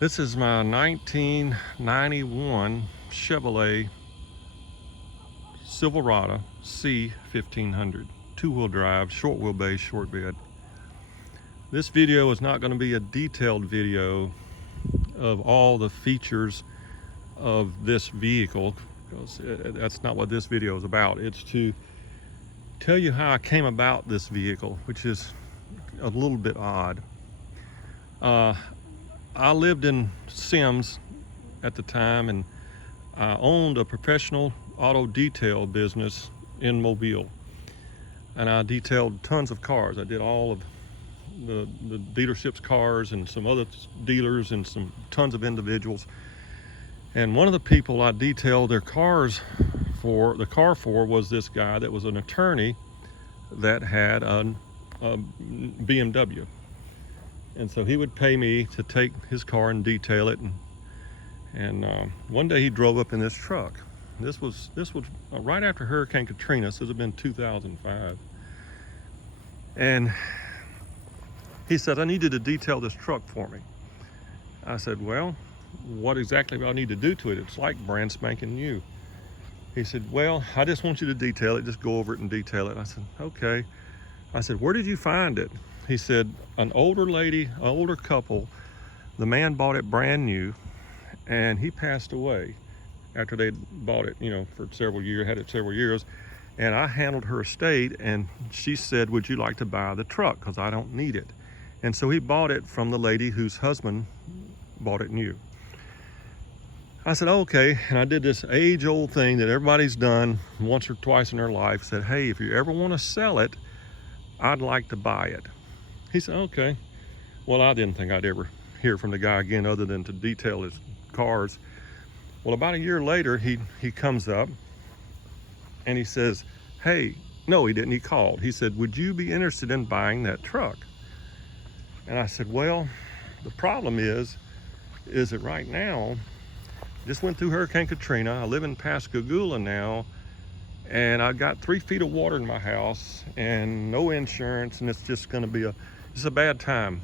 This is my 1991 Chevrolet Silverado C1500, two-wheel drive, short wheelbase, short bed. This video is not going to be a detailed video of all the features of this vehicle, because that's not what this video is about. It's to tell you how I came about this vehicle, which is a little bit odd. I lived in Sims at the time, and I owned a professional auto detail business in Mobile, and I detailed tons of cars. I did all of the dealership's cars and some other dealers and tons of individuals. And one of the people I detailed their cars for, was this guy that was an attorney that had a BMW. And so he would pay me to take his car and detail it. And one day he drove up in this truck. This was right after Hurricane Katrina. So this had been 2005. And he said, "I need you to detail this truck for me." I said, "Well, what exactly do I need to do to it? It's like brand spanking new." He said, "Well, I just want you to detail it. Just go over it and detail it." I said, "Okay." I said, "Where did you find it?" He said, "An older lady, an older couple, the man bought it brand new, and he passed away after they bought it, for several years, had it several years. And I handled her estate, and she said, 'Would you like to buy the truck? Because I don't need it.' And so he bought it from the lady whose husband bought it new." I said, "Okay." And I did this age-old thing that everybody's done once or twice in their life. Said, "Hey, if you ever want to sell it, I'd like to buy it." He said, "Okay." Well, I didn't think I'd ever hear from the guy again other than to detail his cars. Well, about a year later, he comes up and he says, "Hey," no, he didn't. He called. He said, "Would you be interested in buying that truck?" And I said, "Well, the problem is that right now, just went through Hurricane Katrina. I live in Pascagoula now, and I've got 3 feet of water in my house and no insurance, and it's just going to be a bad time.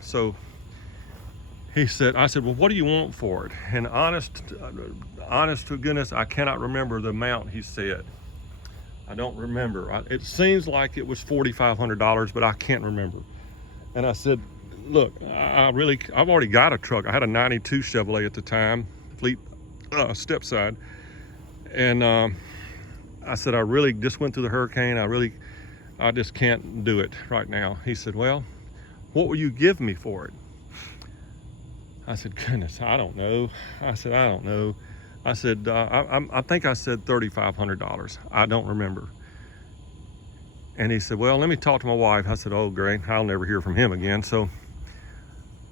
So I said, "Well, what do you want for it?" And honest to goodness, I cannot remember the amount he said. I don't remember. It seems like it was $4,500, but I can't remember. And I said, "Look, I've already got a truck. I had a 92 Chevrolet at the time, fleet stepside. And I said, I really just went through the hurricane. I just can't do it right now." He said, "Well, what will you give me for it?" I said, "Goodness, I don't know." I said, "I don't know." I said, I think I said $3,500. I don't remember. And he said, "Well, let me talk to my wife." I said, "Oh, great. I'll never hear from him again." So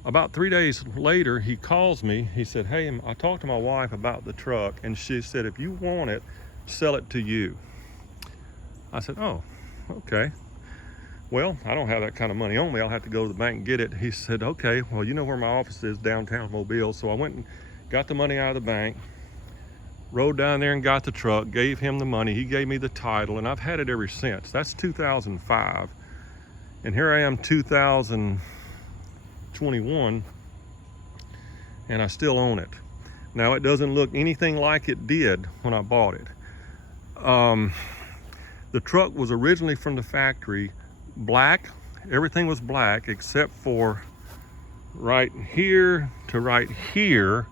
about 3 days later, he calls me. He said, "Hey, I talked to my wife about the truck, and she said, if you want it, sell it to you." I said, "Oh, okay. Well, I don't have that kind of money on me. I'll have to go to the bank and get it." He said, "Okay, well, you know where my office is, downtown Mobile." So I went and got the money out of the bank, rode down there and got the truck, gave him the money. He gave me the title, and I've had it ever since. That's 2005. And here I am, 2021, and I still own it. Now, it doesn't look anything like it did when I bought it. The truck was originally from the factory black. Everything was black except for right here to right here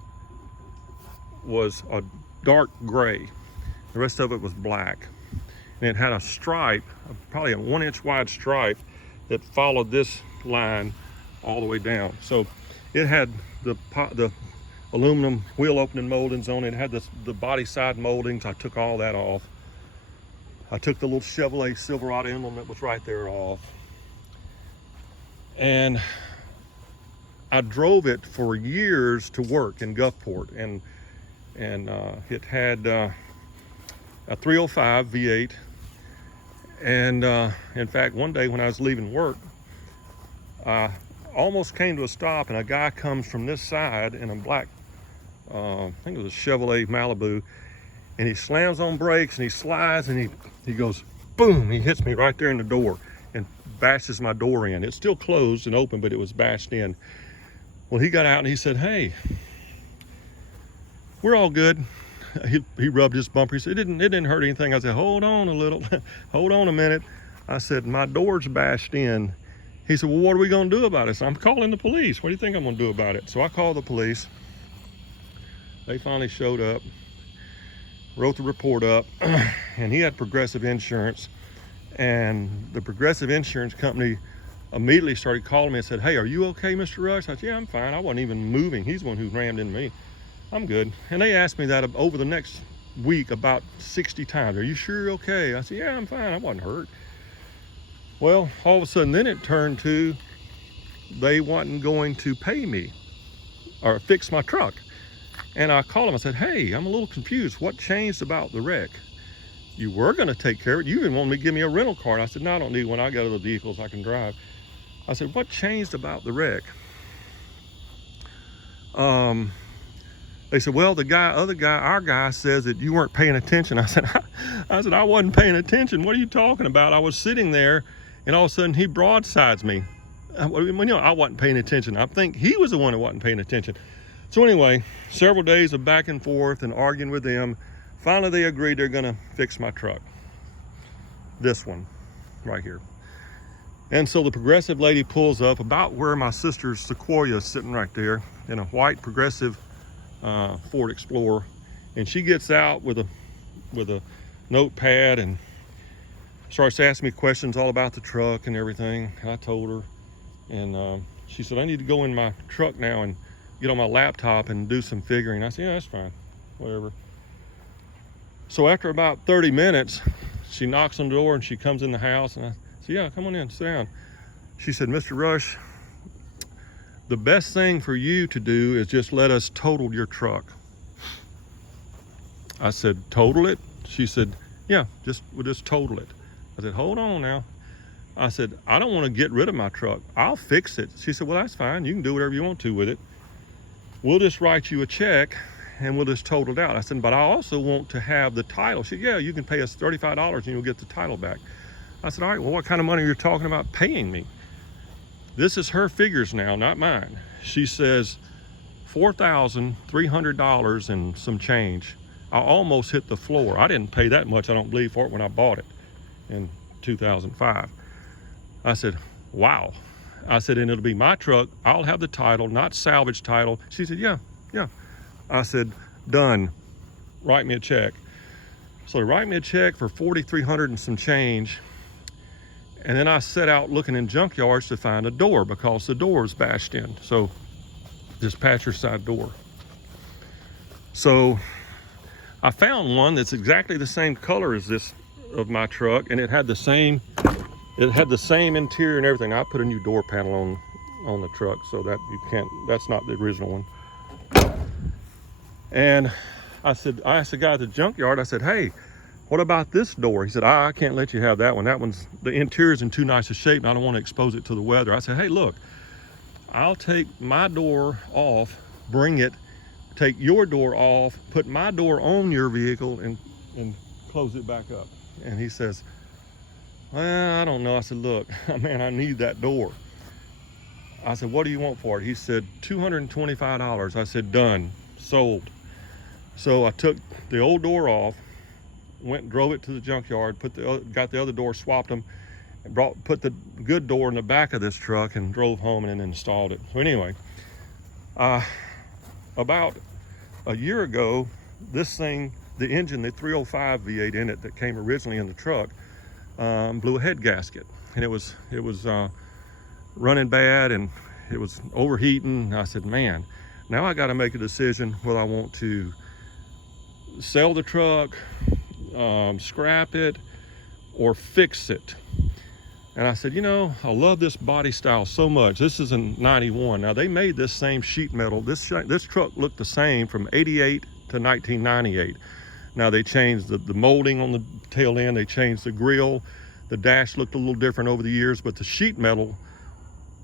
was a dark gray. The rest of it was black. And it had a stripe, probably a 1-inch wide stripe, that followed this line all the way down. So it had the aluminum wheel opening moldings on it. It had the body side moldings. I took all that off. I took the little Chevrolet Silverado emblem that was right there off. And I drove it for years to work in Gulfport, and it had a 305 V8. And in fact, one day when I was leaving work, I almost came to a stop, and a guy comes from this side in a black, I think it was a Chevrolet Malibu, and he slams on brakes and he slides and he goes boom, he hits me right there in the door and bashes my door in. It's still closed and open, but it was bashed in. Well, he got out and he said, hey, we're all good. He rubbed his bumper. He said, it didn't hurt anything. I said, hold on a little, hold on a minute. I said, my door's bashed in. He said, well, what are we gonna do about it? So I'm calling the police. What do you think I'm gonna do about it? So I called the police. They finally showed up, wrote the report up, and he had Progressive insurance. And the Progressive insurance company immediately started calling me and said, hey, are you okay, Mr. Rush? I said, yeah, I'm fine. I wasn't even moving. He's the one who rammed into me. I'm good. And they asked me that over the next week about 60 times. Are you sure you're okay? I said, yeah, I'm fine. I wasn't hurt. Well, all of a sudden then it turned to they wasn't going to pay me or fix my truck. And I called them. I said, hey, I'm a little confused. What changed about the wreck? You were going to take care of it. You even wanted me to give me a rental car. And I said, no, I don't need one. I got other vehicles I can drive. I said, what changed about the wreck? They said, well, our guy says that you weren't paying attention. I said, I wasn't paying attention. What are you talking about? I was sitting there and all of a sudden he broadsides me. I wasn't paying attention. I think he was the one that wasn't paying attention. So anyway, several days of back and forth and arguing with them. Finally, they agreed they're gonna fix my truck. This one, right here. And so the Progressive lady pulls up about where my sister's Sequoia is sitting right there in a white Progressive Ford Explorer. And she gets out with a notepad and starts asking me questions all about the truck and everything. And I told her, and she said, I need to go in my truck now and get on my laptop and do some figuring. I said, yeah, that's fine, whatever. So after about 30 minutes, she knocks on the door and she comes in the house, and I said, yeah, come on in, sit down. She said, Mr. Rush, the best thing for you to do is just let us total your truck. I said, total it? She said, yeah, we'll just total it. I said, hold on now. I said, I don't want to get rid of my truck. I'll fix it. She said, well, that's fine. You can do whatever you want to with it. We'll just write you a check and we'll just total it out. I said, but I also want to have the title. She said, yeah, you can pay us $35 and you'll get the title back. I said, all right, well, what kind of money are you talking about paying me? This is her figures now, not mine. She says, $4,300 and some change. I almost hit the floor. I didn't pay that much, I don't believe, for it when I bought it in 2005. I said, wow. I said, and it'll be my truck. I'll have the title, not salvage title. She said, yeah. I said, done. Write me a check. So they write me a check for $4,300 and some change. And then I set out looking in junkyards to find a door because the door was bashed in. So this passenger side door. So I found one that's exactly the same color as this of my truck, and it had the same interior and everything. I put a new door panel on the truck, so that that's not the original one. And I asked the guy at the junkyard, I said, hey, what about this door? He said, I can't let you have that one. The interior's in too nice a shape and I don't want to expose it to the weather. I said, hey, look, I'll take my door off, take your door off, put my door on your vehicle and close it back up. And he says, well, I don't know. I said, look, man, I need that door. I said, what do you want for it? He said, $225. I said, done, sold. So I took the old door off, went and drove it to the junkyard, got the other door, swapped them, and put the good door in the back of this truck and drove home and then installed it. So anyway, about a year ago, this thing, the engine, the 305 V8 in it that came originally in the truck, blew a head gasket, and it was running bad and it was overheating. I said, man, now I got to make a decision whether I want to sell the truck, scrap it, or fix it. And I said, I love this body style so much. This is in 91. Now they made this same sheet metal. This truck looked the same from 88 to 1998. Now they changed the molding on the tail end. They changed the grille. The dash looked a little different over the years, but the sheet metal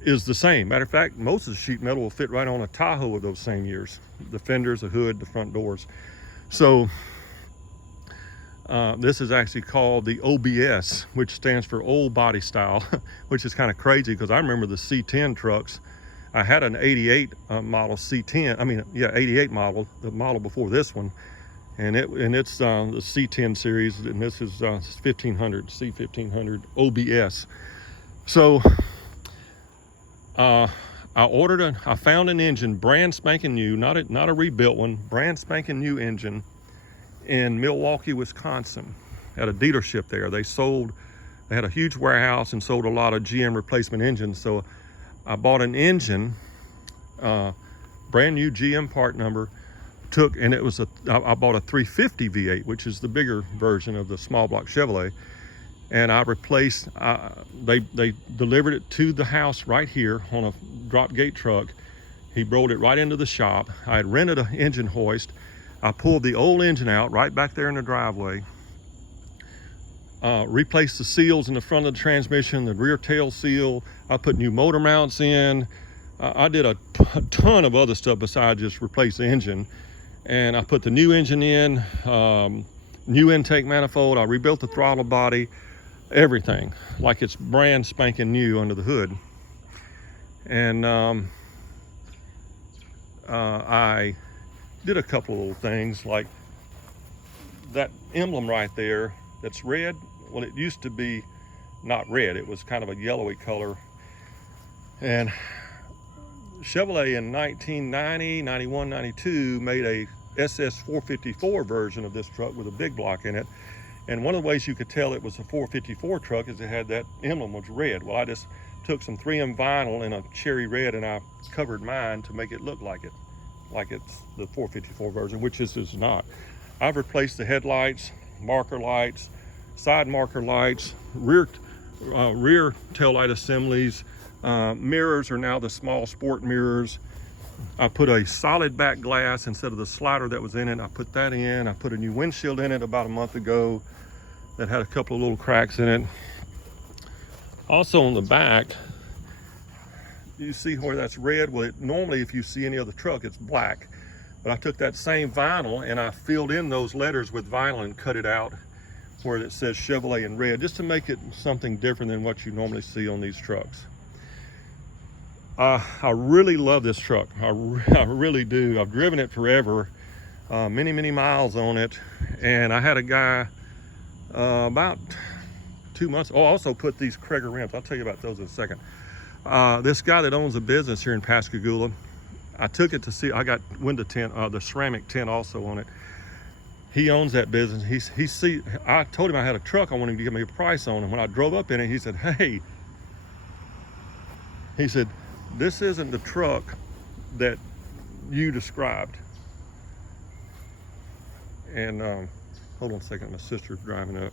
is the same. Matter of fact, most of the sheet metal will fit right on a Tahoe of those same years. The fenders, the hood, the front doors. So this is actually called the OBS, which stands for old body style, which is kind of crazy because I remember the C10 trucks I had an 88 model C10. I mean, yeah, 88 model, the model before this one, and it's the C10 series, and this is 1500 C1500 OBS. So I found an engine, brand spanking new, not a rebuilt one, brand spanking new engine in Milwaukee, Wisconsin, at a dealership there. They had a huge warehouse and sold a lot of GM replacement engines. So I bought an engine, brand new GM part number, and it was I bought a 350 V8, which is the bigger version of the small block Chevrolet. And I replaced, they delivered it to the house right here on a drop gate truck. He rolled it right into the shop. I had rented an engine hoist. I pulled the old engine out right back there in the driveway, replaced the seals in the front of the transmission, the rear tail seal. I put new motor mounts in. I did a ton of other stuff besides just replace the engine. And I put the new engine in, new intake manifold. I rebuilt the throttle body, everything like it's brand spanking new under the hood. And I did a couple of little things, like that emblem right there that's red. Well, it used to be not red, it was kind of a yellowy color. And Chevrolet in 1990, 91, 92 made a SS 454 version of this truck with a big block in it. And one of the ways you could tell it was a 454 truck is it had that emblem was red. Well, I just took some 3M vinyl in a cherry red and I covered mine to make it look like it's the 454 version, which this is not. I've replaced the headlights, marker lights, side marker lights, rear tail light assemblies. Mirrors are now the small sport mirrors. I put a solid back glass instead of the slider that was in it. I put that in. I put a new windshield in it about a month ago that had a couple of little cracks in it. Also on the back, you see where that's red? Well, normally if you see any other truck, it's black. But I took that same vinyl and I filled in those letters with vinyl and cut it out where it says Chevrolet in red, just to make it something different than what you normally see on these trucks. I really love this truck. I really do. I've driven it forever, many miles on it. And I had a guy about 2 months. Oh, I also put these Krager rims. I'll tell you about those in a second. This guy that owns a business here in Pascagoula, I took it to see. I got window tint, the ceramic tint also on it. He owns that business. I told him I had a truck. I wanted him to give me a price on it. When I drove up in it, he said, "Hey," he said, "This isn't the truck that you described." And hold on a second, my sister's driving up.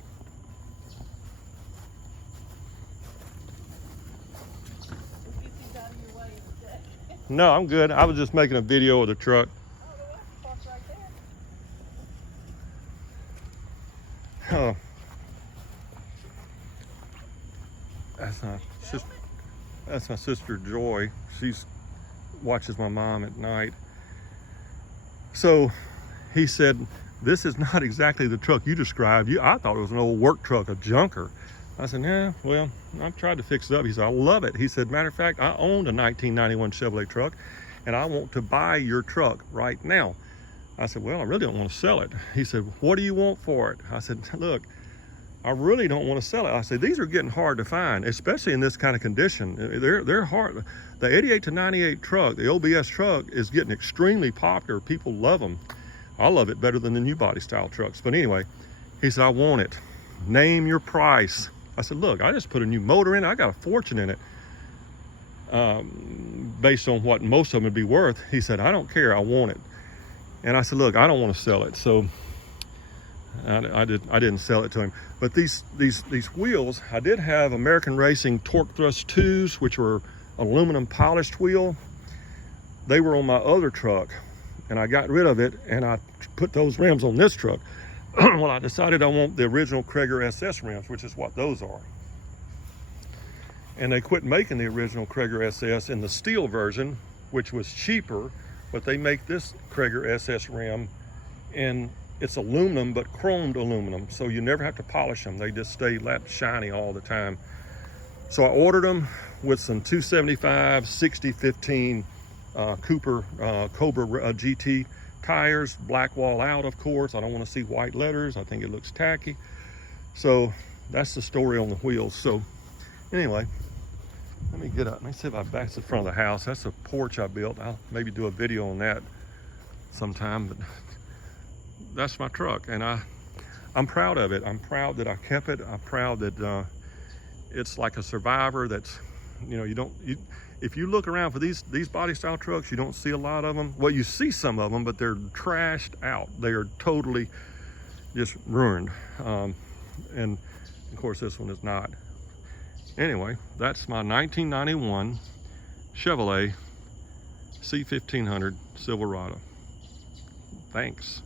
No, I'm good. I was just making a video of the truck. Oh, that's my sister Joy. She watches my mom at night. So he said, "This is not exactly the truck you described. I thought it was an old work truck, a junker." I said, "Yeah, well, I've tried to fix it up." He said, "I love it." He said, "Matter of fact, I owned a 1991 Chevrolet truck and I want to buy your truck right now." I said, "Well, I really don't want to sell it." He said, "What do you want for it?" I said, "Look, I really don't want to sell it." I said, "These are getting hard to find, especially in this kind of condition. They're hard. The 88 to 98 truck, the OBS truck, is getting extremely popular. People love them. I love it better than the new body style trucks. But anyway," he said, "I want it. Name your price." I said, "Look, I just put a new motor in it. I got a fortune in it, based on what most of them would be worth." He said, "I don't care. I want it." And I said, "Look, I don't want to sell it." So I didn't sell it to him. But these wheels, I did have American Racing Torque Thrust 2s, which were aluminum polished wheel. They were on my other truck, and I got rid of it, and I put those rims on this truck. Well, I decided I want the original Krager SS rims, which is what those are. And they quit making the original Krager SS in the steel version, which was cheaper, but they make this Krager SS rim in, it's aluminum, but chromed aluminum, so you never have to polish them. They just stay shiny all the time. So I ordered them. with some 275 6015 Cobra GT tires, black wall out, of course. I don't want to see white letters. I think it looks tacky. So that's the story on the wheels. So anyway, let me get up. Let me see if I back to the front of the house. That's a porch I built. I'll maybe do a video on that sometime, but that's my truck, and I'm proud of it. I'm proud that I kept it. I'm proud that it's like a survivor. That's, you know, if you look around for these body style trucks, you don't see a lot of them. Well, you see some of them, but they're trashed out. They are totally just ruined. And of course this one is not. Anyway, that's my 1991 Chevrolet C1500 Silverado. Thanks.